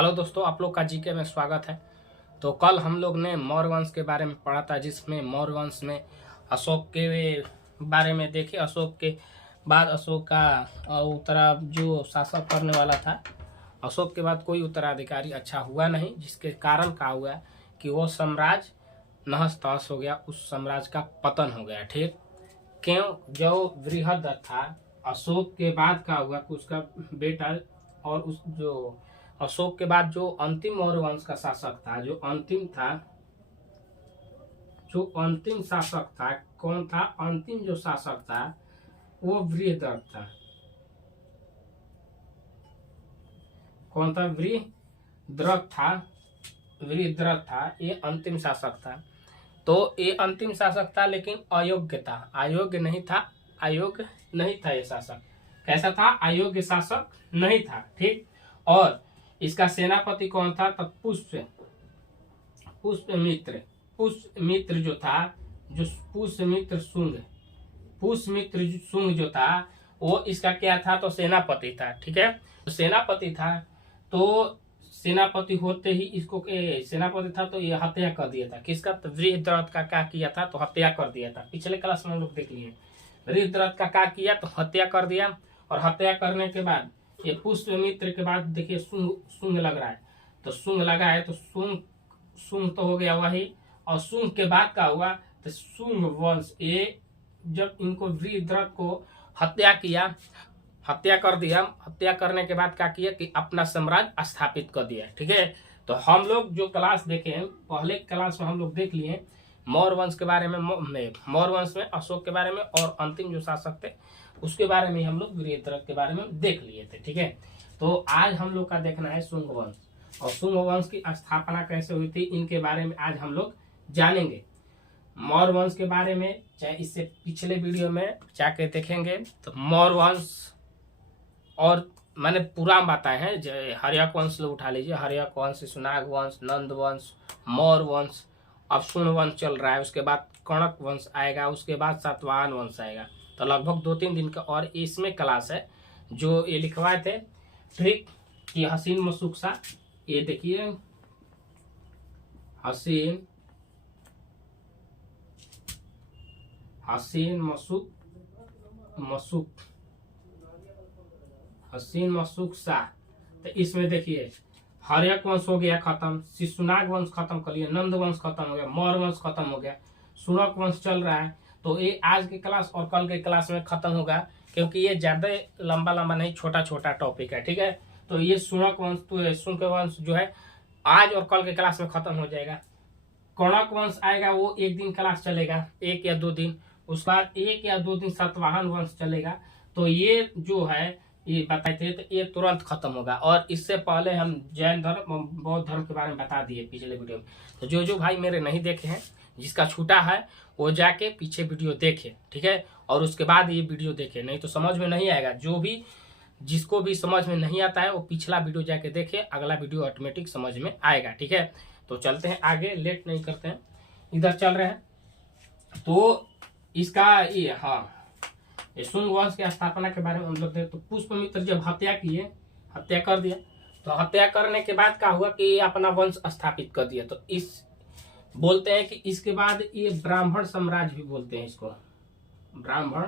Hello दोस्तों, आप लोग का जीके में स्वागत है। तो कल हम लोग ने मौर्य वंश के बारे में पढ़ा था, जिसमें मौर्य वंश में अशोक के बारे में देखे। अशोक के बाद अशोक का उत्तरा जो शासक करने वाला था, अशोक के बाद कोई उत्तराधिकारी अच्छा हुआ नहीं, जिसके कारण क्या हुआ कि वो साम्राज्य नहस तहस हो गया, उस साम्राज्य का पतन हो गया। ठीक क्यों? जो बृहद था अशोक के बाद क्या हुआ कि उसका बेटा, और उस जो अशोक के बाद जो अंतिम मौर्य वंश का शासक था, जो अंतिम शासक था, कौन था? अंतिम जो शासक था वो बृहद्रथ था। कौन था? बृहद्रथ था। ये अंतिम शासक था। तो ये अंतिम शासक था, लेकिन अयोग्य था, अयोग्य नहीं था ये शासक। कैसा था? अयोग्य शासक नहीं था। ठीक। और इसका सेनापति कौन था? तब पुष्यमित्र जो था, जो पुष्यमित्र शुंग जो था, वो इसका क्या था? तो सेनापति था। ठीक है, तो सेनापति था। तो सेनापति होते ही इसको सेनापति था, तो ये हत्या कर दिया था। किसका? तो बृहद्रथ का क्या किया था? तो हत्या कर दिया था। पिछले क्लास में हम लोग देख लिए। बृहद्रथ का क्या किया? तो हत्या कर दिया। और हत्या करने के बाद ये पुष्यमित्र के बाद देखिए शुंग लग रहा है, तो शुंग लगा है, तो शुंग तो हो गया वही। और शुंग के बाद क्या हुआ? तो शुंग वंश, ये जब इनको बृहद्रथ को हत्या कर दिया, हत्या करने के बाद क्या किया कि अपना साम्राज्य स्थापित कर दिया। ठीक है, तो हम लोग जो क्लास देखे हैं, पहले क्लास में हम लोग देख लिए मौर्य वंश के बारे में, मौर्य वंश में अशोक के बारे में, और अंतिम जो शासक थे उसके बारे में हम लोग बृहद्रथ के बारे में देख लिए थे। ठीक है, तो आज हम लोग का देखना है शुंग वंश, और शुंग वंश की स्थापना कैसे हुई थी, इनके बारे में आज हम लोग जानेंगे। मौर्य वंश के बारे में चाहे इससे पिछले वीडियो में जाके देखेंगे, तो मौर्य वंश और मैंने पूरा बताए हैं। हर्यक वंश लोग उठा लीजिए, हर्यक वंश, सुनाग वंश, नंद वंश, मौर्य वंश, अब शुंग वंश चल रहा है, उसके बाद कणक वंश आएगा, उसके बाद सातवाहन वंश आएगा। तो लगभग 2-3 दिन का और इसमें क्लास है जो ये लिखवाए थे। ठीक कि हसीन मशूक सा, ये देखिए हसीन मशूक सा। तो इसमें देखिए हर्यक वंश हो गया खत्म, शिशुनाग वंश खत्म कर लिया, नंद वंश खत्म हो गया, मौर्य वंश खत्म हो गया, शुनक वंश चल रहा है। तो ये आज की क्लास और कल के क्लास में खत्म होगा, क्योंकि ये ज्यादा लंबा नहीं, छोटा छोटा टॉपिक है। ठीक है, तो ये शुनक वंश, तो शुंग वंश जो है आज और कल के क्लास में खत्म हो जाएगा। कणक वंश आएगा, वो 1 दिन क्लास चलेगा, 1 या 2 दिन। उसके बाद 1 या 2 दिन सातवाहन वंश चलेगा। तो ये जो है ये बताए थे, तो ये तुरंत खत्म होगा। और इससे पहले हम जैन धर्म, बौद्ध धर्म के बारे में बता दिए पिछले वीडियो में। तो जो भाई मेरे नहीं देखे हैं, जिसका छूटा है वो जाके पीछे वीडियो देखे। ठीक है, और उसके बाद ये वीडियो देखे, नहीं तो समझ में नहीं आएगा। जिसको भी समझ में नहीं आता है वो पिछला वीडियो जाके देखे, अगला वीडियो ऑटोमेटिक समझ में आएगा। ठीक है, तो चलते हैं आगे, लेट नहीं करते हैं, इधर चल रहे हैं। तो इसका ये शुंग वंश की स्थापना के बारे में हम लोग तो पुष्यमित्र जब हत्या कर दिया, तो हत्या करने के बाद क्या हुआ कि ये अपना वंश स्थापित कर दिया। तो इस बोलते हैं कि इसके बाद ये ब्राह्मण साम्राज्य भी बोलते हैं इसको, ब्राह्मण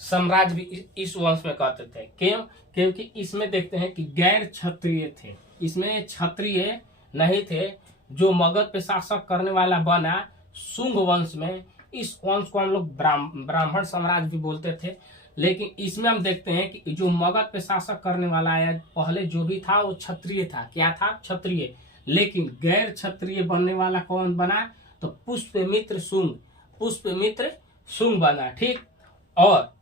साम्राज्य भी इस वंश में कहते थे। क्यों? क्योंकि इसमें देखते हैं कि गैर क्षत्रिय थे, इसमें क्षत्रिय नहीं थे। जो मगध पे शासक करने वाला बना शुंग वंश में, इस वंश को हम लोग ब्राह्मण साम्राज्य भी बोलते थे। लेकिन इसमें हम देखते हैं कि जो मगध पे शासक करने वाला आया पहले जो भी था वो क्षत्रिय था। क्या था? क्षत्रिय। लेकिन गैर क्षत्रिय बनने वाला कौन बना? तो पुष्यमित्र शुंग बना। ठीक, और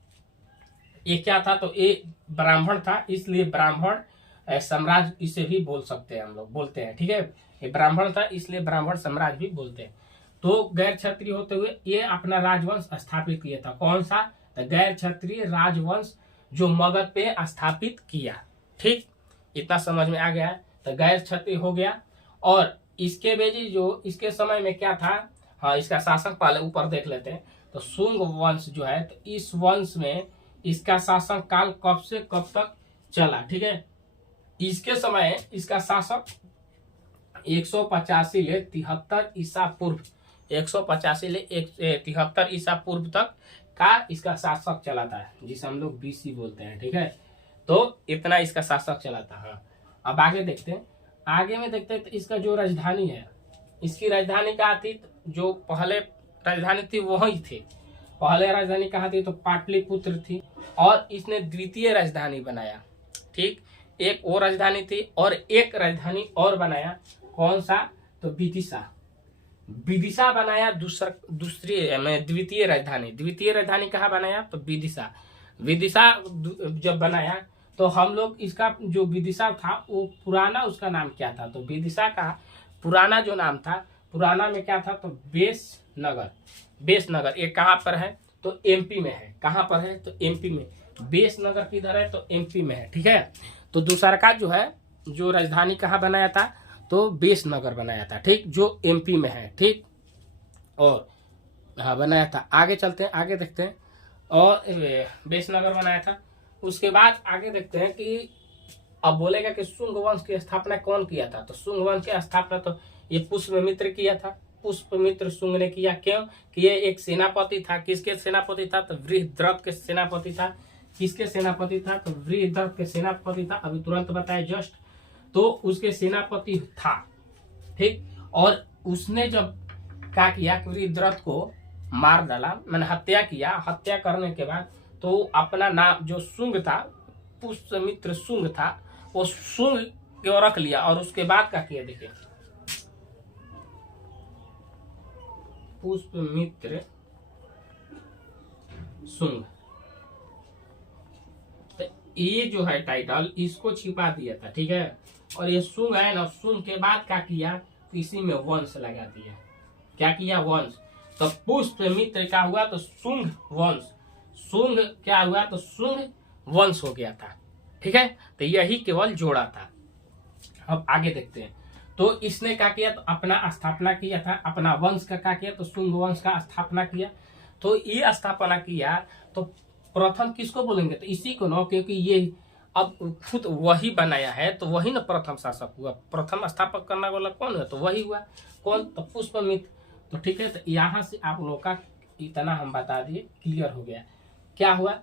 ये क्या था? तो ये ब्राह्मण था, इसलिए ब्राह्मण साम्राज्य इसे भी बोल सकते हैं, हम लोग बोलते हैं। ठीक है, ये ब्राह्मण था इसलिए ब्राह्मण साम्राज्य भी बोलते हैं। तो गैर क्षत्रिय होते हुए ये अपना राजवंश स्थापित किया था। कौन सा? तो गैर क्षत्रिय राजवंश जो मगध पे स्थापित किया। ठीक, इतना समझ में आ गया है। तो गैर क्षत्रिय हो गया। और इसके बेजी जो इसके समय में क्या था, इसका शासक पहले ऊपर देख लेते हैं। तो शुंग वंश जो है, तो इस वंश में इसका शासन काल कब से कब तक चला, ठीक है। इसके समय इसका शासक 185 ले 73 ईसा पूर्व, 185 ले 73 ईसा पूर्व तक का इसका शासक चला था, जिसे हम लोग BC बोलते हैं, ठीक है। तो इतना इसका शासक चला था। हाँ, अब आगे देखते हैं, आगे में देखते हैं तो इसका जो राजधानी है, इसकी राजधानी कहाँ थी, जो पहले राजधानी थी वही थी। पहले राजधानी कहाँ थी, तो पाटलिपुत्र थी, और इसने द्वितीय राजधानी बनाया, ठीक। एक वो राजधानी थी और एक राजधानी और बनाया, कौन सा, तो विदिशा। विदिशा बनाया दूसरी में द्वितीय राजधानी कहाँ बनाया, तो विदिशा। विदिशा जब बनाया तो हम लोग इसका जो विदिशा था वो पुराना उसका नाम क्या था, तो विदिशा का पुराना जो नाम था, पुराना में क्या था, तो बेसनगर। ये कहाँ पर है, तो MP में है। कहाँ पर है, तो MP में। बेसनगर किधर है, तो MP में है, ठीक है। तो दूसरा का जो है, जो राजधानी कहाँ बनाया था, तो बेसनगर बनाया था, ठीक, जो MP में है, ठीक। और हाँ बनाया था। आगे चलते हैं, आगे देखते हैं, और बेसनगर बनाया था। उसके बाद आगे देखते हैं कि अब बोलेगा कि शुंग वंश की स्थापना कौन किया था, तो शुंग वंश की स्थापना तो ये पुष्पमित्र किया था। पुष्पमित्र शुंग ने किया, क्यों कि ये एक सेनापति था। किसके सेनापति था, तो वृहद्रथ के सेनापति था। किसके सेनापति था, तो वृहद्रथ के सेनापति था, अभी तुरंत बताया जस्ट। तो उसके सेनापति था, ठीक। और उसने जब क्या किया कि वृहद्रथ को मार डाला, मैंने हत्या किया। हत्या करने के बाद तो अपना नाम जो शुंग था, पुष्पमित्र शुंग था, वो शुंग को रख लिया। और उसके बाद क्या किया, देखिए, पुष्पमित्र शुंग, तो ये जो है टाइटल, इसको छिपा दिया था, ठीक है। और ये शुंग है ना, शुंग के बाद क्या किया, इसी में वंश लगा दिया। क्या किया, वंश। तो पुष्पमित्र क्या हुआ, तो शुंग वंश। शुंग क्या हुआ, तो शुंग वंश हो गया था, ठीक है। तो यही केवल जोड़ा था। अब आगे देखते हैं, तो इसने क्या किया, तो अपना स्थापना किया था, अपना वंश का क्या किया, तो शुंग वंश का स्थापना किया। तो ये स्थापना किया तो प्रथम किसको बोलेंगे, तो इसी को ना, क्योंकि ये अब खुद वही बनाया है, तो वही ना प्रथम शासक हुआ। प्रथम स्थापक करने वाला कौन है, तो वही हुआ, कौन, तो पुष्पमित्र। तो ठीक है, तो यहाँ से आप लोग का इतना हम बता दिए, क्लियर हो गया क्या हुआ।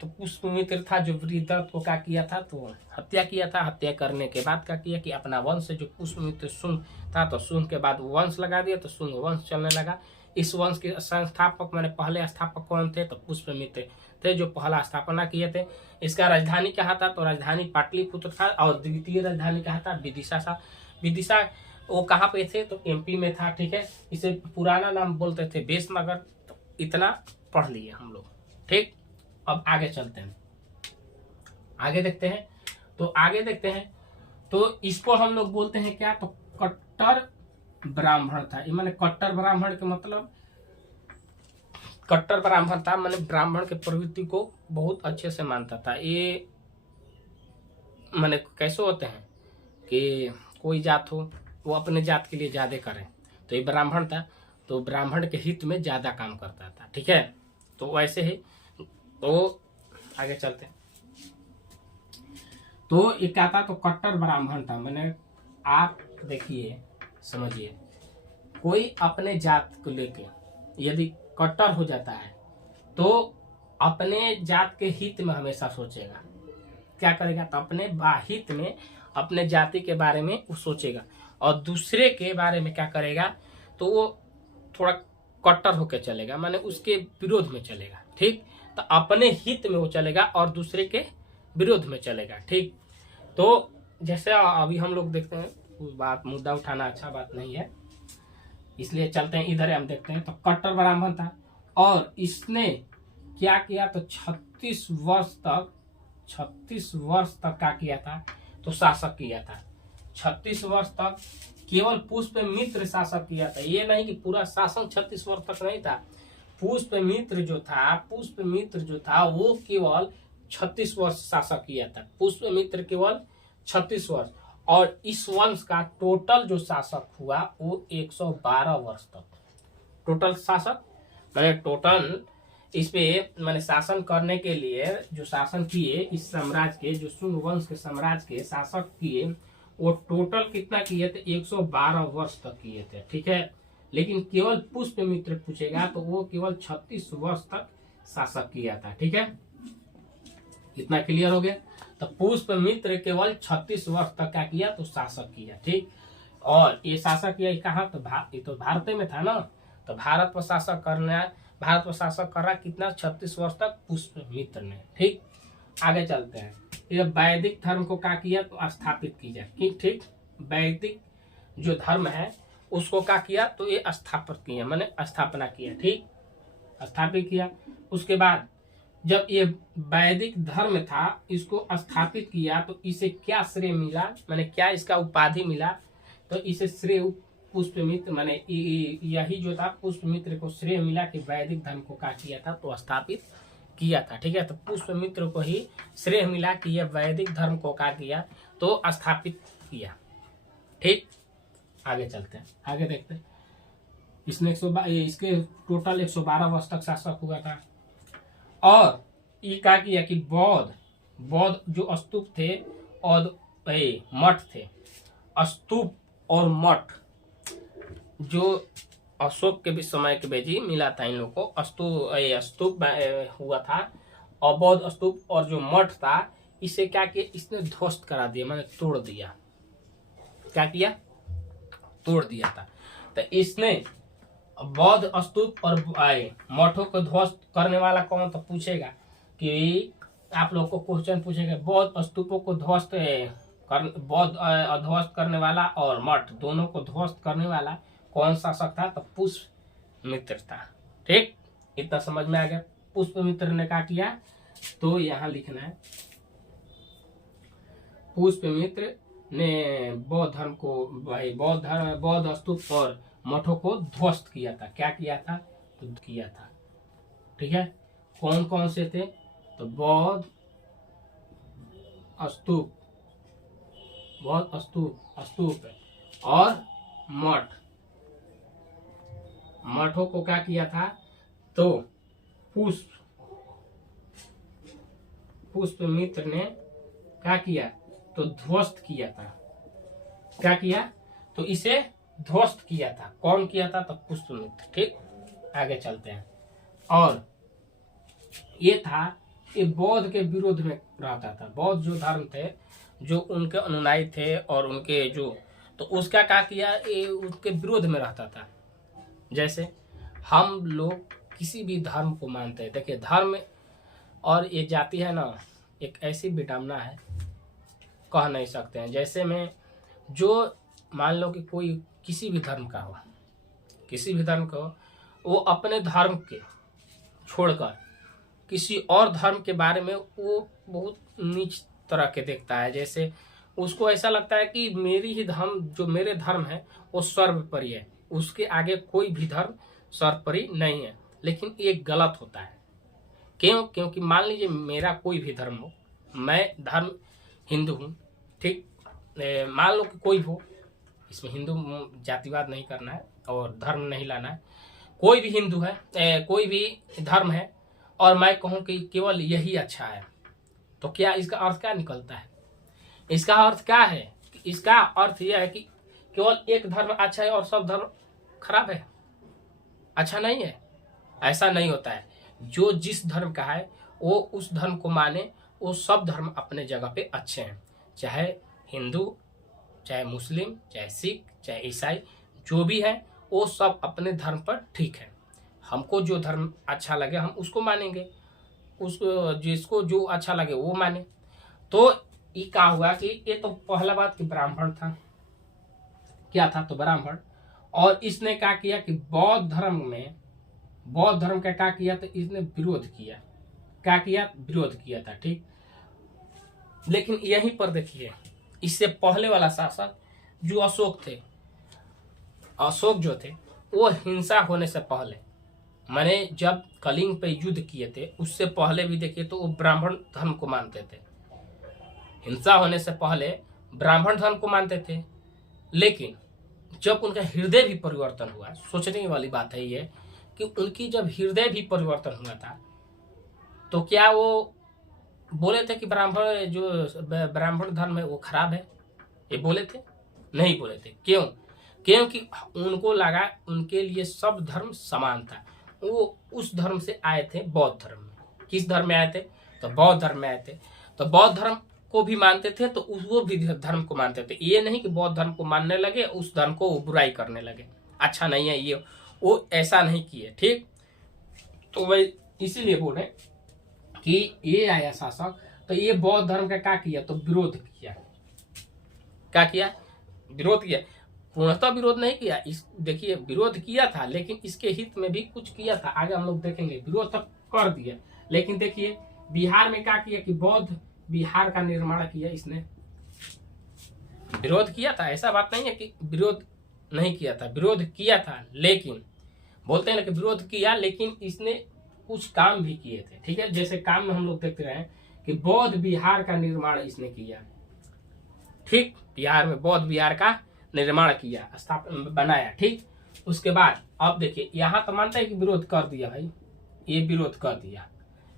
तो पुष्पमित्र था जो वृहद्रथ को क्या किया था, तो हत्या किया था। हत्या करने के बाद क्या किया कि अपना वंश जो पुष्पमित्र शुंग था, तो शुंग के बाद वंश लगा दिया, तो शुंग वंश चलने लगा। इस वंश के संस्थापक मैंने पहले स्थापक कौन थे, तो पुष्पमित्र थे, जो पहला स्थापना किए थे। इसका राजधानी कहाँ था, तो राजधानी पाटलिपुत्र था, और द्वितीय राजधानी कहाँ था, विदिशा था। विदिशा वो कहाँ पे थे, तो MP में था, ठीक है। इसे पुराना नाम बोलते थे बेसनगर। तो इतना पढ़ लिए हम लोग, ठीक। अब आगे चलते हैं, आगे देखते हैं। तो आगे देखते हैं, तो इसको हम लोग बोलते हैं क्या, तो कट्टर ब्राह्मण था। ये माने कट्टर ब्राह्मण के मतलब, कट्टर ब्राह्मण था माने ब्राह्मण के प्रवृत्ति को बहुत अच्छे से मानता था। ये माने कैसे होते हैं कि कोई जात हो, वो अपने जात के लिए ज्यादा करे, तो ये ब्राह्मण था, तो ब्राह्मण के हित में ज्यादा काम करता था, ठीक है। तो वैसे ही, तो आगे चलते हैं। तो ये क्या था, तो कट्टर ब्राह्मण था। मैंने आप देखिए, समझिए, कोई अपने जात को लेके यदि कट्टर हो जाता है, तो अपने जात के हित में हमेशा सोचेगा। क्या करेगा, तो अपने हित में अपने जाति के बारे में वो सोचेगा, और दूसरे के बारे में क्या करेगा, तो वो थोड़ा कट्टर होकर चलेगा, माने उसके विरोध में चलेगा, ठीक। तो अपने हित में वो चलेगा और दूसरे के विरोध में चलेगा, ठीक। तो जैसे अभी हम लोग देखते हैं, बात मुद्दा उठाना अच्छा बात नहीं है, इसलिए चलते हैं इधर हम देखते हैं। तो कट्टर ब्राह्मण था, और इसने क्या किया, तो 36 वर्ष तक क्या किया था, तो शासक किया था। 36 वर्ष तक केवल पुष्पमित्र शासक किया था। ये नहीं कि पूरा शासन 36 वर्ष तक नहीं था। पुष्पमित्र जो था वो केवल 36 वर्ष शासक किया था। पुष्पमित्र केवल 36 वर्ष, और इस वंश का टोटल जो शासक हुआ वो 112 वर्ष तक। टोटल शासक मैंने टोटल इस पे मैंने शासन करने के लिए जो शासन किए इस साम्राज्य के, जो सुंग वंश के साम्राज्य के शासक किए, वो टोटल कितना किए थे? 112 वर्ष तक किए थे, ठीक है। लेकिन केवल पुष्यमित्र पूछेगा तो वो केवल 36 वर्ष तक शासक किया था, ठीक है। इतना क्लियर हो गया। तो पुष्यमित्र केवल 36 वर्ष तक क्या किया? तो शासक किया, ठीक। और ये शासक किया कहाँ? तो ये तो भारत में था ना, तो भारत पर शासक कर रहा कितना? 36 वर्ष तक पुष्यमित्र ने, ठीक। आगे चलते हैं। ये वैदिक धर्म को क्या किया? तो स्थापित किया, ठीक। वैदिक जो धर्म है उसको क्या किया? तो ये स्थापित किया, मैंने स्थापना किया, ठीक, स्थापित किया। उसके बाद जब ये वैदिक धर्म था इसको स्थापित किया तो इसे क्या श्रेय मिला, मैंने क्या इसका उपाधि मिला? तो इसे श्रेय पुष्यमित्र, मैंने यही जो था पुष्यमित्र को श्रेय मिला कि वैदिक धर्म को क्या किया था? तो स्थापित किया था, ठीक है। तो पुष्यमित्र को ही श्रेय मिला कि यह वैदिक धर्म को क्या किया? तो स्थापित किया, ठीक। आगे चलते हैं, आगे देखते हैं। इसने इसके टोटल 112 वर्ष तक शासक हुआ था। और ये क्या किया कि बौद्ध जो स्तूप थे और मठ थे, स्तूप और मठ जो अशोक के भी समय के बेजी मिला था इन लोगों को, स्तूप हुआ था और बौद्ध स्तूप और जो मठ था इसे क्या किया? इसने ध्वस्त करा दिया, मैंने तोड़ दिया। क्या किया? तोड़ दिया था। तो इसने बौद्ध स्तूप और मठों को ध्वस्त करने वाला कौन? तो पूछेगा कि आप लोग को क्वेश्चन पूछेगा बौद्ध स्तूपों को ध्वस्त करने वाला और मठ दोनों को ध्वस्त करने वाला कौन शासक था? तो पुष्यमित्र था, ठीक। इतना समझ में आ गया। पुष्यमित्र ने क्या किया? तो यहाँ लिखना है, पुष्यमित्र ने बौद्ध धर्म को बौद्ध स्तूप और मठों को ध्वस्त किया था। क्या किया था? तो किया था, ठीक है। कौन कौन से थे? तो बौद्ध स्तूप और मठों को क्या किया था? तो पुष्यमित्र ने क्या किया? तो ध्वस्त किया था। क्या किया? तो इसे ध्वस्त किया था। कौन किया था? तो पुष्यमित्र, ठीक। आगे चलते हैं। और ये था, ये बौद्ध के विरोध में रहता था। बौद्ध जो धर्म थे, जो उनके अनुयायी थे और उनके जो, तो उसका क्या किया? ये उसके विरोध में रहता था। जैसे हम लोग किसी भी धर्म को मानते हैं, देखिए धर्म और ये जाति है ना, एक ऐसी विडंबना है, कह नहीं सकते हैं। जैसे में जो मान लो कि कोई किसी भी धर्म का हो, वो अपने धर्म के छोड़कर किसी और धर्म के बारे में वो बहुत नीच तरह के देखता है। जैसे उसको ऐसा लगता है कि मेरी ही धर्म, जो मेरे धर्म है वो सर्वोपरि है, उसके आगे कोई भी धर्म सर्वोपरि नहीं है। लेकिन ये गलत होता है। क्यों? क्योंकि मान लीजिए मेरा कोई भी धर्म हो, मैं धर्म हिंदू हूँ, ठीक, मान लो कि कोई हो, इसमें हिंदू जातिवाद नहीं करना है और धर्म नहीं लाना है, कोई भी हिंदू है, कोई भी धर्म है और मैं कहूँ कि केवल यही अच्छा है, तो क्या इसका अर्थ क्या निकलता है? इसका अर्थ क्या है? इसका अर्थ यह है कि केवल एक धर्म अच्छा है और सब धर्म खराब है, अच्छा नहीं है। ऐसा नहीं होता है। जो जिस धर्म का है वो उस धर्म को माने, वो सब धर्म अपने जगह पे अच्छे हैं, चाहे हिंदू, चाहे मुस्लिम, चाहे सिख, चाहे ईसाई, जो भी है वो सब अपने धर्म पर ठीक है। हमको जो धर्म अच्छा लगे हम उसको मानेंगे, उसको जिसको जो अच्छा लगे वो माने। तो ये क्या हुआ कि ये तो पहला बात कि ब्राह्मण था, क्या था? तो ब्राह्मण। और इसने क्या किया कि बौद्ध धर्म का क्या किया? तो इसने विरोध किया। क्या किया? विरोध किया था, ठीक। लेकिन यहीं पर देखिए, इससे पहले वाला शासक जो अशोक थे, अशोक जो थे वो हिंसा होने से पहले, मैंने जब कलिंग पे युद्ध किए थे उससे पहले भी देखिए तो वो ब्राह्मण धर्म को मानते थे। हिंसा होने से पहले ब्राह्मण धर्म को मानते थे। लेकिन जब उनका हृदय भी परिवर्तन हुआ, सोचने वाली बात है ये कि उनकी जब हृदय भी परिवर्तन हुआ था तो क्या वो बोले थे कि ब्राह्मण धर्म है वो खराब है? ये बोले थे? नहीं बोले थे। क्यों? क्योंकि उनको लगा उनके लिए सब धर्म समान था। वो उस धर्म से आए थे बौद्ध धर्म में। किस धर्म में आए थे? तो बौद्ध धर्म में आए थे। तो बौद्ध धर्म को भी मानते थे तो वो भी धर्म को मानते थे। ये नहीं कि बौद्ध धर्म को मानने लगे उस धर्म को बुराई करने लगे, अच्छा नहीं है ये, वो ऐसा नहीं किए। ठीक, तो वही इसीलिए बोले कि ये आया शासक तो ये बौद्ध धर्म का क्या किया? तो विरोध किया। क्या किया? विरोध किया। पूर्णतः विरोध नहीं किया, इस देखिए विरोध किया था लेकिन इसके हित में भी कुछ किया था, आगे हम लोग देखेंगे। विरोध तक कर दिया लेकिन देखिए बिहार में क्या किया कि बौद्ध बिहार का निर्माण किया। इसने विरोध किया था, ऐसा बात नहीं है कि विरोध नहीं किया था, विरोध किया था लेकिन बोलते हैं ना कि विरोध किया लेकिन इसने कुछ काम भी किए थे। ठीक है, जैसे काम में हम लोग देखते रहे कि बौद्ध बिहार का निर्माण इसने किया। ठीक, बिहार में बौद्ध बिहार का निर्माण किया, स्थापना बनाया। ठीक, उसके बाद अब देखिए यहाँ तो मानता है कि विरोध कर दिया भाई, ये विरोध कर दिया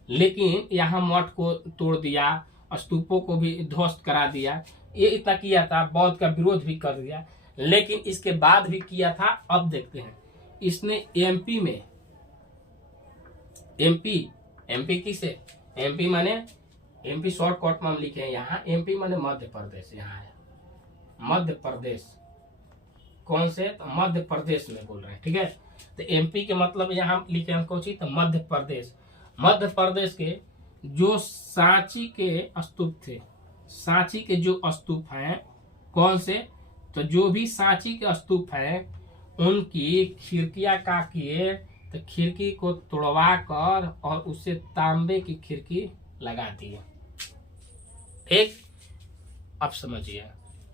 लेकिन यहाँ मठ को तोड़ दिया, स्तूपों को भी ध्वस्त करा दिया, ये इतना किया था, बौद्ध का विरोध भी कर दिया लेकिन इसके बाद भी किया था। अब देखते हैं इसने एमपी में, एमपी किसे? एमपी माने, एमपी शॉर्टकट में हम लिखे हैं यहाँ, एमपी माने मध्य प्रदेश। यहाँ है मध्य प्रदेश, कौन से? तो मध्य प्रदेश में बोल रहे हैं। ठीक है, तो एमपी के मतलब यहाँ लिखे हैं कौन सी? तो मध्य प्रदेश। मध्य प्रदेश के जो सांची के स्तूप थे, सांची के जो स्तूप हैं, कौन से? तो जो भी सांची के स्तूप हैं उनकी खिड़कियां का किए तो खिड़की को तोड़वा कर और उससे तांबे की खिड़की लगा दिए। ठीक, अब समझिए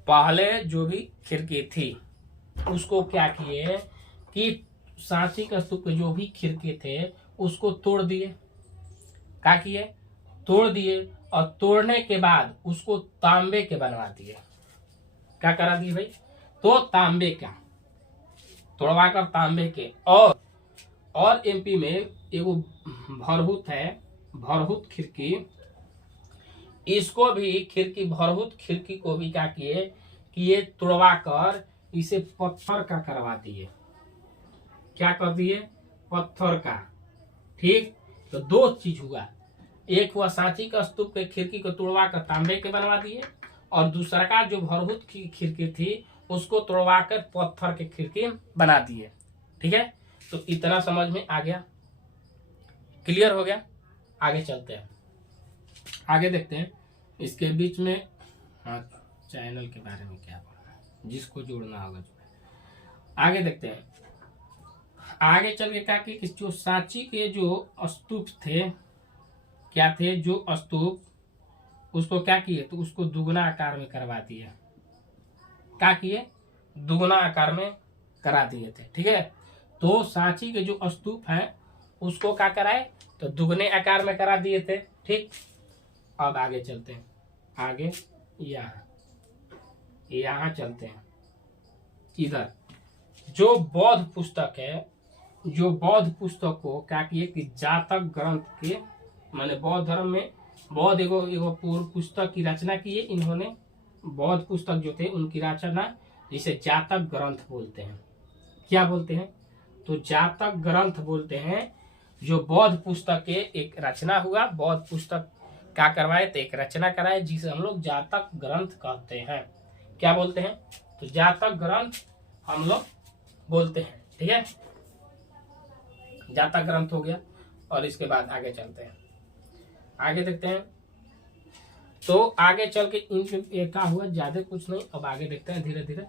पहले जो भी खिड़की थी उसको क्या किए कि सांची के स्तूप के जो भी खिड़की थे उसको तोड़ दिए। क्या किए? तोड़ दिए और तोड़ने के बाद उसको तांबे के बनवा दिए। क्या करा दिए भाई? तो तांबे का तोड़वा कर तांबे के। और एमपी में एगो भरहुत है, भरहुत खिड़की, इसको भी खिड़की, भरहुत खिड़की को भी क्या किए कि ये तोड़वा कर इसे पत्थर का करवा दिए। क्या कर दिए? पत्थर का। ठीक, तो दो चीज हुआ, एक हुआ सांची का स्तूप के खिड़की को तोड़वा कर तांबे के बनवा दिए और दूसरा का जो भरहुत की खिड़की थी उसको तोड़वा कर पत्थर के खिड़की बना दिए। ठीक है, तो इतना समझ में आ गया, क्लियर हो गया। आगे चलते हैं, आगे देखते हैं इसके बीच में। हाँ, चैनल के बारे में क्या बोलना, जिसको जोड़ना होगा जो। आगे देखते हैं, आगे चल के क्या कि जो सांची के जो स्तूप थे, क्या थे जो स्तूप, उसको क्या किए? तो उसको दुगना आकार में करवा दिए। क्या किए? दुगना आकार में करा दिए थे। ठीक है, तो सांची के जो स्तूप हैं उसको क्या कराए? तो दुगने आकार में करा दिए थे। ठीक, अब आगे चलते हैं, आगे यहाँ चलते हैं। इधर जो बौद्ध पुस्तक है, जो बौद्ध पुस्तक को क्या किए कि जातक ग्रंथ के, माने बौद्ध धर्म में बौद्ध एगो पूर्व पुस्तक की रचना की है इन्होंने। बौद्ध पुस्तक जो थे उनकी रचना जिसे जातक ग्रंथ बोलते हैं। क्या बोलते हैं? तो जातक ग्रंथ बोलते हैं। जो बौद्ध पुस्तक के एक रचना हुआ, बौद्ध पुस्तक क्या करवाए? तो एक रचना कराए जिसे हम लोग जातक ग्रंथ कहते हैं। क्या बोलते हैं? तो जातक ग्रंथ हम लोग बोलते हैं। ठीक है, जातक ग्रंथ हो गया। और इसके बाद आगे चलते हैं, आगे देखते हैं। तो आगे चल के इनके क्या हुआ, ज्यादा कुछ नहीं, अब आगे देखते हैं धीरे धीरे।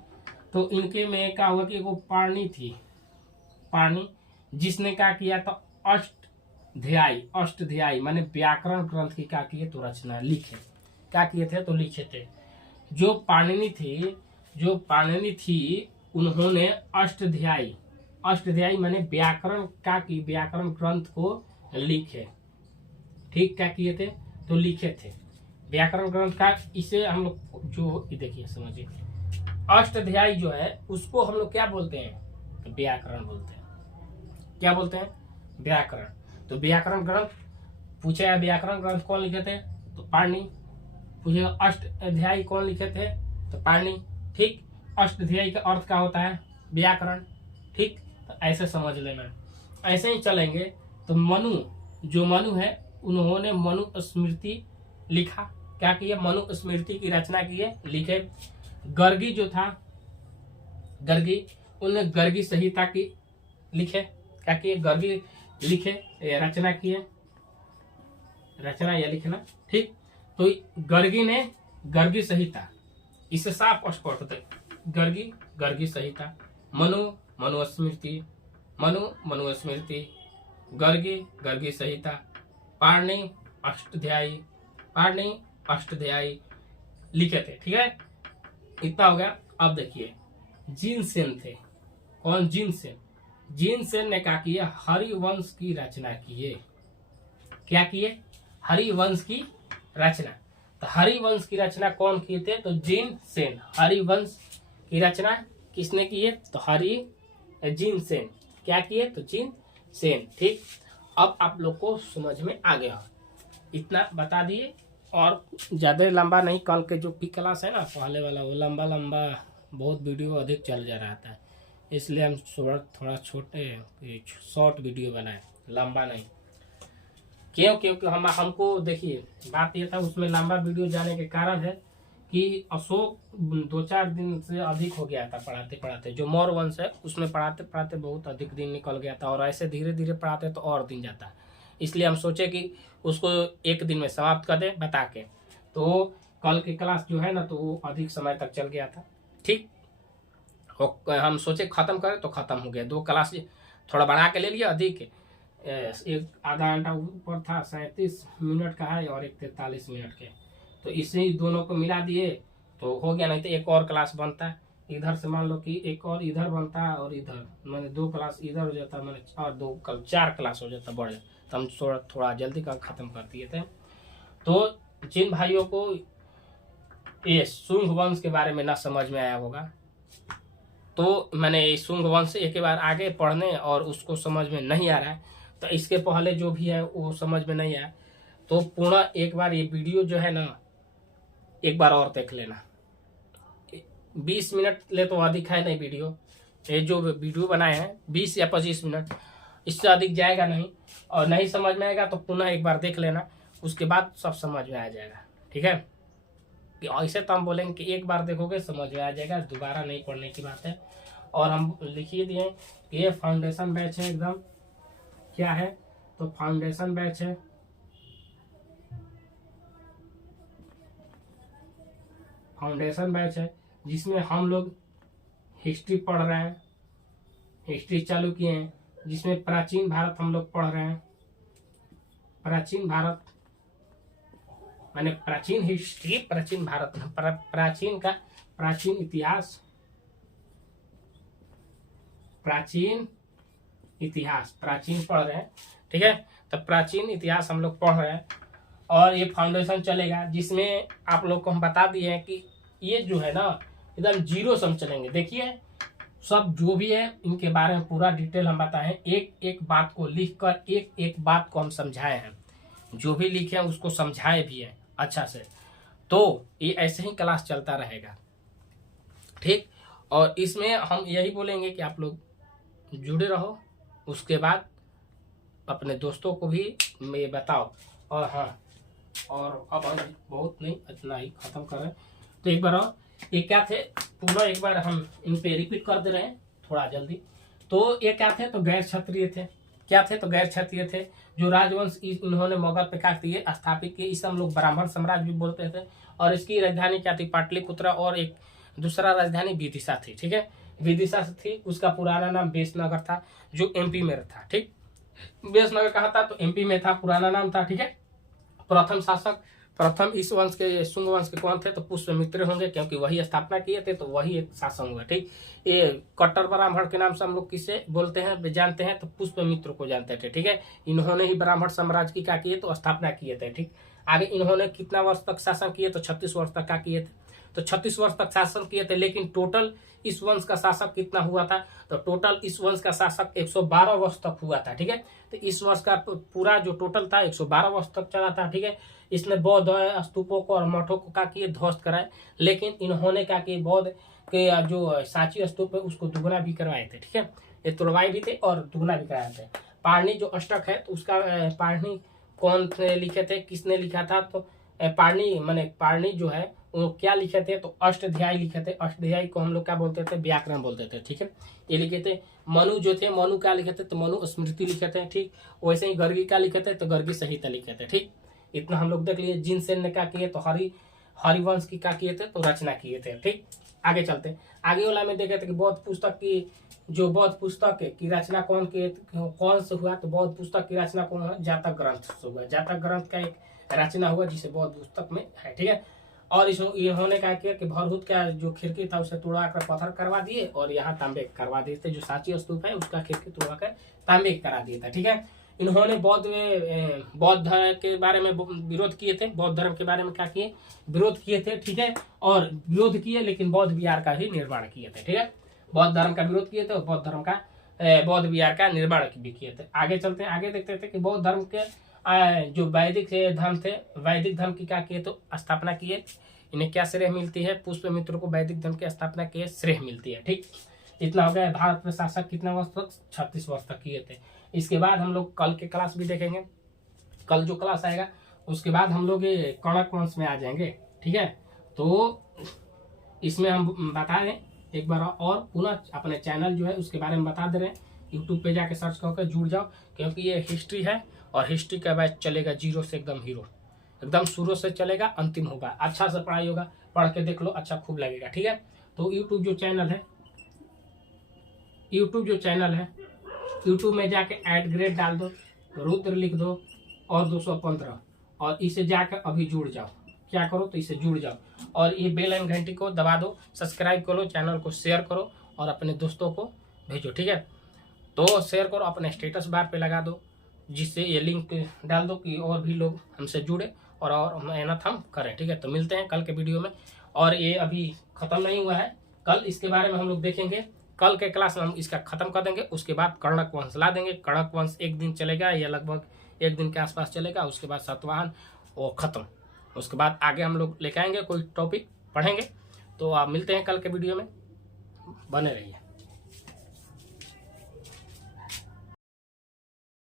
तो इनके में क्या हुआ कि वो पाणी थी, पाणी, जिसने क्या किया तो अष्टाध्यायी माने व्याकरण ग्रंथ की क्या किए तो रचना लिखे। क्या किए थे? तो लिखे थे। जो पाणिनि थी उन्होंने अष्टाध्यायी माने व्याकरण क्या की, व्याकरण ग्रंथ को लिखे। ठीक, क्या किए थे? तो लिखे थे व्याकरण ग्रंथ का। इसे हम लोग जो देखिए समझिए, अष्टाध्यायी जो है उसको हम लोग क्या बोलते हैं? तो व्याकरण बोलते हैं। क्या बोलते हैं, व्याकरण। तो व्याकरण ग्रंथ पूछेगा, व्याकरण ग्रंथ कौन लिखे थे, तो पाणिनि। पूछेगा अष्टाध्यायी कौन लिखे थे, तो पाणिनि। ठीक, अष्टाध्यायी का अर्थ क्या होता है, व्याकरण। ठीक, तो ऐसे समझ लेना। ऐसे ही चलेंगे तो मनु, जो मनु है उन्होंने मनु स्मृति लिखा। क्या किए, मनु स्मृति की रचना किए, लिखे। गर्गी जो था, गर्गी, उन्होंने गर्गी संहिता की लिखे। क्या किए, गर्गी लिखे, रचना किए, रचना या लिखना। ठीक, तो गर्गी ने गर्गी संहिता, इससे साफ स्पष्ट होता है, गर्गी गर्गी संहिता, मनु मनुस्मृति, मनु मनुस्मृति, गर्गी गर्गी संहिता, पाणिनि अष्टाध्यायी, पाणिनि अष्टाध्यायी लिखे थे। ठीक है, इतना हो गया। अब देखिए जिनसेन थे, कौन, जिनसेन। जिनसेन ने क्या किया, हरिवंश की रचना किए। क्या किए, हरिवंश की रचना। तो हरिवंश की रचना कौन किए थे, तो जिनसेन। हरिवंश की रचना किसने की है, तो जिनसेन। क्या किए, तो जिनसेन। ठीक, अब आप लोग को समझ में आ गया, इतना बता दिए। और ज़्यादा लंबा नहीं, कल के जो पी क्लास है ना पहले वाला, वो लंबा लंबा बहुत वीडियो अधिक चल जा रहा था, इसलिए हम थोड़ा छोटे शॉर्ट वीडियो बनाए, लंबा नहीं। क्योंकि हमको देखिए बात ये था, उसमें लंबा वीडियो जाने के कारण है कि अशोक 2-4 दिन से अधिक हो गया था पढ़ाते पढ़ाते। जो मौर्य वंश है उसमें पढ़ाते पढ़ाते बहुत अधिक दिन निकल गया था, और ऐसे धीरे धीरे पढ़ाते तो और दिन जाता। इसलिए हम सोचे कि उसको एक दिन में समाप्त कर दें बता के। तो कल की क्लास जो है ना, तो वो अधिक समय तक चल गया था। ठीक, और हम सोचे खत्म करें तो खत्म हो गया। 2 क्लास थोड़ा बढ़ा के ले लिया, अधिक एक आधा घंटा ऊपर था, 37 मिनट का है, और एक 43 मिनट के, तो इसे दोनों को मिला दिए तो हो गया। नहीं तो एक और क्लास बनता, इधर से मान लो कि एक और इधर बनता और इधर, मैंने 2 क्लास इधर हो जाता, मैंने और 2 कल 4 क्लास हो जाता, बढ़ जाता। तो हम थोड़ा जल्दी का खत्म कर दिए थे। तो जिन भाइयों को ये शुंग वंश के बारे में ना समझ में आया होगा, तो मैंने शुंग वंश एक बार आगे पढ़ने और उसको समझ में नहीं आ रहा है, तो इसके पहले जो भी है वो समझ में नहीं आया, तो पूरा एक बार ये वीडियो जो है ना एक बार और देख लेना। 20 मिनट ले तो अधिक है नहीं वीडियो, ये जो वीडियो बनाए हैं 20 या 25 मिनट, इससे अधिक जाएगा नहीं। और नहीं समझ में आएगा तो पुनः एक बार देख लेना, उसके बाद सब समझ में आ जाएगा। ठीक है, कि ऐसे तो हम बोलेंगे कि एक बार देखोगे समझ में आ जाएगा, दोबारा नहीं पढ़ने की बात है। और हम लिखिए दिए कि ये फाउंडेशन बैच है, एकदम क्या है, तो फाउंडेशन बैच है। फाउंडेशन बैच है जिसमें हम लोग हिस्ट्री पढ़ रहे हैं, हिस्ट्री चालू किए हैं, जिसमें प्राचीन भारत हम लोग पढ़ रहे हैं। प्राचीन भारत माने प्राचीन हिस्ट्री, प्राचीन भारत, प्राचीन का प्राचीन इतिहास, प्राचीन इतिहास, प्राचीन पढ़ रहे हैं। ठीक है, तो प्राचीन इतिहास हम लोग पढ़ रहे हैं। और ये फाउंडेशन चलेगा जिसमें आप लोग को हम बता दिए हैं कि ये जो है ना एकदम जीरो सम चलेंगे। देखिए सब जो भी है इनके बारे में पूरा डिटेल हम बताए हैं, एक एक बात को लिख कर एक एक बात को हम समझाए हैं, जो भी लिखे हैं उसको समझाए भी है अच्छा से। तो ये ऐसे ही क्लास चलता रहेगा। ठीक, और इसमें हम यही बोलेंगे कि आप लोग जुड़े रहो, उसके बाद अपने दोस्तों को भी ये बताओ। और हाँ, और अब बहुत नहीं, इतना ही खत्म करें। तो एक बार और ये क्या थे, पूरा एक बार हम इन पे रिपीट कर दे रहे हैं थोड़ा जल्दी। तो ये क्या थे, तो गैर क्षत्रिय थे। क्या थे, तो गैर क्षत्रिय थे, जो राजवंश इन्होंने मुगल पे क्या किए, स्थापित किए। इसे हम लोग ब्राह्मण साम्राज्य भी बोलते थे। और इसकी राजधानी क्या थी, पाटलिपुत्र, और एक दूसरा राजधानी विदिशा थी। ठीक है, विदिशा थी, उसका पुराना नाम बेसनगर था, जो एमपी में था। ठीक, बेसनगर कहाँ था, तो एमपी में था, पुराना नाम था। ठीक है, प्रथम शासक, प्रथम इस वंश के, शुंग वंश के कौन थे, तो पुष्यमित्र होंगे, क्योंकि वही स्थापना किए थे, तो वही एक शासन हुआ। ठीक, ये कट्टर ब्राह्मण के नाम से हम लोग किसे बोलते हैं, जानते हैं, तो पुष्यमित्र को जानते थे। ठीक है, इन्होंने ही ब्राह्मण साम्राज्य की क्या किए, तो स्थापना किए थे। ठीक, आगे इन्होंने कितना वर्ष तक शासन किए, तो 36 वर्ष तक क्या किए थे, तो 36 वर्ष तक शासन किए थे। लेकिन टोटल इस वंश का शासक कितना हुआ था, तो टोटल इस वंश का शासक 112 वर्ष तक हुआ था। ठीक है, तो इस वर्ष का पूरा जो टोटल था 112 वर्ष तक चला था। ठीक है, इसने बौद्ध स्तूपों को और मठों को क्या किए, ध्वस्त कराए। लेकिन इन्होंने क्या किए, बौद्ध के जो सांची स्तूप है उसको दुगना भी करवाए थे। ठीक है, ये तोड़वाए भी थे और दुगना भी कराए थे। पारणी जो अष्टक है तो उसका पारणी कौन से लिखे थे, किसने लिखा था, तो पारणी जो है वो क्या लिखे थे, तो अष्टाध्यायी लिखे थे। अष्टाध्यायी को हम लोग क्या बोलते थे, व्याकरण बोलते थे। ठीक है, ये लिखे थे। मनु जो थे, मनु क्या लिखे थे, तो मनु स्मृति लिखे थे। ठीक, वैसे ही गर्गी क्या लिखे थे, तो गर्गी संहिता लिखे थे। ठीक, इतना हम लोग देख लिए। जिनसेन ने क्या किए, तो हरिवंश की क्या किए थे, तो रचना किए थे। ठीक, आगे चलते। आगे वाला में देखे थे कि बौद्ध पुस्तक की रचना कौन से हुआ, तो बौद्ध पुस्तक की रचना कौन है, जातक ग्रंथ से हुआ। जातक ग्रंथ का एक रचना हुआ जिसे बौद्ध पुस्तक में है। ठीक है, और इन्होंने क्या किया कि भरहुत का जो खिड़की था उसे तोड़ा कर पत्थर करवा दिए और यहाँ तांबे करवा दिए थे। जो सांची स्तूप है उसका खिड़की तोड़ा कर तांबे करा दिया था। ठीक है, इन्होंने बौद्ध के बारे में विरोध किए थे। बौद्ध धर्म के बारे में क्या किए, विरोध किए थे। ठीक है, और विरोध किए लेकिन बौद्ध विहार का ही निर्माण किए थे। ठीक है, बौद्ध धर्म का विरोध किए थे और बौद्ध विहार का निर्माण भी किए थे। आगे चलते हैं। आगे देखते थे कि बौद्ध धर्म के जो वैदिक धर्म थे, वैदिक धर्म की क्या किए, तो स्थापना किए। इन्हें क्या श्रेय मिलती है, पुष्यमित्र को वैदिक धर्म की स्थापना किए श्रेय मिलती है। ठीक, इतना हो गया। भारत में शासक कितने वर्ष तक, 36 वर्ष तक किए थे। इसके बाद हम लोग कल के क्लास भी देखेंगे। कल जो क्लास आएगा उसके बाद हम लोग ये कणक वंश में आ जाएंगे। ठीक है, तो इसमें हम बता दें एक बार और पुनः अपने चैनल जो है उसके बारे में बता दे रहे हैं। यूट्यूब पे जाके सर्च करके जुड़ जाओ, क्योंकि ये हिस्ट्री है और हिस्ट्री का बैच चलेगा 0 से एकदम हीरो, एकदम शुरू से चलेगा, अंतिम होगा। अच्छा से पढ़ाई होगा, पढ़ के देख लो, अच्छा खूब लगेगा। ठीक है, तो यूट्यूब जो चैनल है, यूट्यूब में जाके @ग्रेड डाल दो, रुद्र लिख दो और 215 और इसे जाकर अभी जुड़ जाओ। क्या करो, तो इसे जुड़ जाओ और ये बेल आइकन घंटी को दबा दो, सब्सक्राइब करो, चैनल को शेयर करो और अपने दोस्तों को भेजो। ठीक है, तो शेयर करो, अपने स्टेटस बार पे लगा दो, जिससे ये लिंक डाल दो कि और भी लोग हमसे जुड़े और मेहनत हम करें। ठीक है, तो मिलते हैं कल के वीडियो में। और ये अभी खत्म नहीं हुआ है, कल इसके बारे में हम लोग देखेंगे। कल के क्लास में हम इसका खत्म कर देंगे, उसके बाद कणक वंश ला देंगे। कणक वंश एक दिन चलेगा या लगभग एक दिन के आसपास चलेगा, उसके बाद सातवाहन और खत्म। उसके बाद आगे हम लोग लेके आएंगे, कोई टॉपिक पढ़ेंगे। तो आप मिलते हैं कल के वीडियो में, बने रहिए।